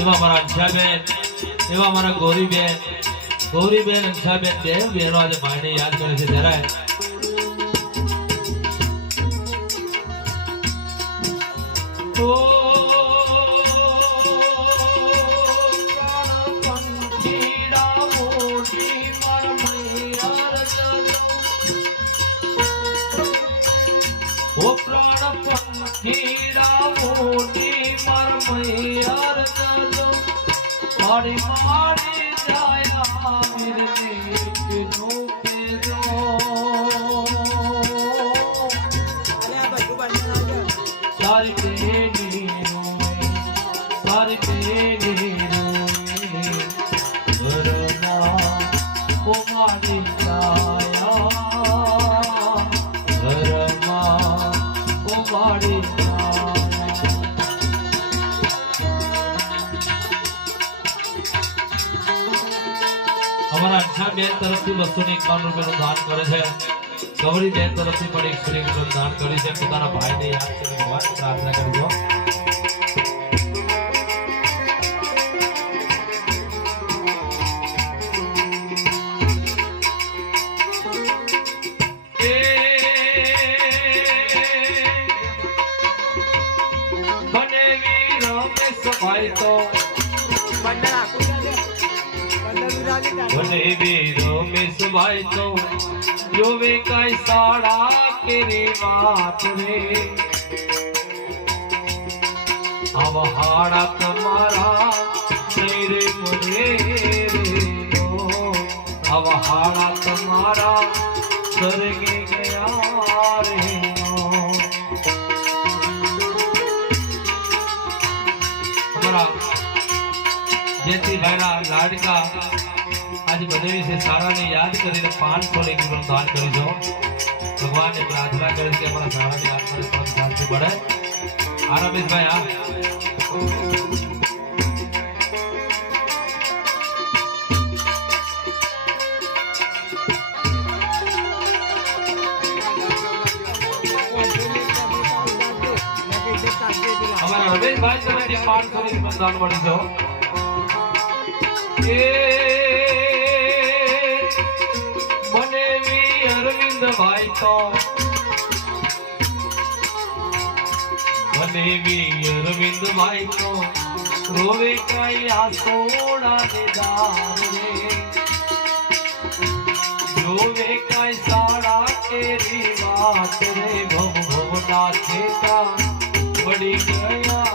એવા મારા અંશાબેન, એવા મારા ગૌરીબેન અંશાબેન બે બહેનો આજે ભાઈને યાદ કરે છે જરાય. ઓ પ્રાણ પંખીડા મોટી માર મૈયાર ચલો મારી મારી જાયા વીરની નો કેજો તારી બેની રોય તારી બેની રોય ઘરમાં ઓ મારી જાયા ઘરમાં ઓ મારી અમારા અંશા બેન તરફથી 251 રૂપિયાનું દાન કરે છે. ગૌરી બેન તરફથી પણ 100 રૂપિયાનું દાન કર્યું છે. પોતાના ભાઈને યાદ કરીને પ્રાર્થના કરજો. ભાઈ તો મને વીરો મિસ ભાઈ તો જોવે કઈ સાડા કેરી વાત રે આવા હાડા તમારા નહીં રે મને રે આવા હાડા તમારા સ્વર્ગે ગયા રે. જેથી ભાઈના લાડકા આજે બધે વિશે સારાને યાદ કરીને 500 રૂપિયાનું દાન કરીજો. ભગવાનને પ્રાર્થના કરે છે કે અમારા સારાની આત્માને પરમ શાંતિ મળે. આ રમેશભાઈ આ અમારા રમેશભાઈ તરફથી 500 રૂપિયાનું દાન મળીજો. મને વી અરવિંદ ભાઈ તો મને વી અરવિંદ ભાઈ તો રોવે કઈ આસોડા ને દાર રે રોવે કઈ સાડા કેરી વાત રે ભવ ભવના છેટા પડી ગયા